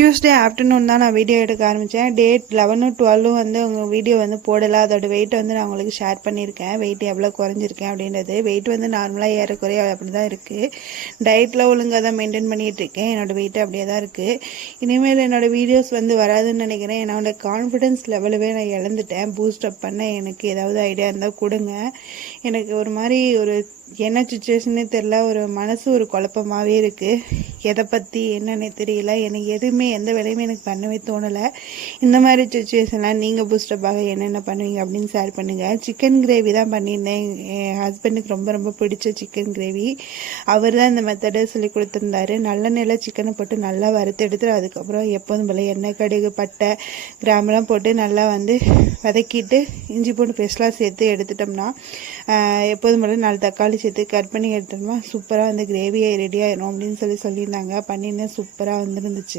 Tuesday afternoon தான் நான் video எடுக்க ஆரம்பித்தேன். டேட் 11 12 வந்து உங்கள் வீடியோ வந்து போடலை. அதோட வெயிட் வந்து நான் உங்களுக்கு ஷேர் பண்ணியிருக்கேன். வெயிட் எவ்வளோ குறைஞ்சிருக்கேன் அப்படின்றது. வெயிட் வந்து நார்மலாக ஏறக்குறைய அப்படி தான் இருக்குது. டயட்டில் ஒழுங்காக தான் மெயின்டைன் பண்ணிகிட்டு இருக்கேன். என்னோடய வெயிட் அப்படியே தான் இருக்குது. இனிமேல் என்னோடய வீடியோஸ் வந்து வராதுன்னு நினைக்கிறேன். என்னோட கான்ஃபிடென்ஸ் லெவலவே நான் இழந்துட்டேன். பூஸ்ட் அப் பண்ண எனக்கு ஏதாவது ஐடியா இருந்தால் கொடுங்க. எனக்கு ஒரு மாதிரி ஒரு என்ன சுச்சுவேஷனே தெரில. ஒரு மனசு ஒரு குழப்பமாகவே இருக்குது. எதை பற்றி என்னன்னே தெரியல. எனக்கு எதுவுமே எந்த வேலையுமே எனக்கு பண்ணவே தோணலை. இந்த மாதிரி சுச்சுவேஷன்லாம் நீங்கள் பூஸ்டப்பாக என்னென்ன பண்ணுவீங்க அப்படின்னு ஷேர் பண்ணுங்கள். சிக்கன் கிரேவி தான் பண்ணியிருந்தேன். என் ஹஸ்பண்டுக்கு ரொம்ப ரொம்ப பிடிச்ச சிக்கன் கிரேவி. அவர் தான் இந்த மெத்தடை சொல்லி கொடுத்துருந்தாரு. நல்லெண்ணெயில் சிக்கனை போட்டு நல்லா வறுத்து எடுத்துட்டு அதுக்கப்புறம் எப்போதும் போல் எண்ணெய், கடுகு, பட்டை, கிராம்பெல்லாம் போட்டு நல்லா வந்து வதக்கிட்டு இஞ்சி பூண்டு பேஸ்ட்லாம் சேர்த்து எடுத்துட்டோம்னா எப்போதும் போல் 4 தக்காளி சேர்த்து கட் பண்ணி எடுத்தோம்னா சூப்பராக வந்து கிரேவி ரெடி ஆயிடும் அப்படின்னு சொல்லியிருந்தாங்க. பண்ணியிருந்தேன். சூப்பராக வந்துருந்துச்சு.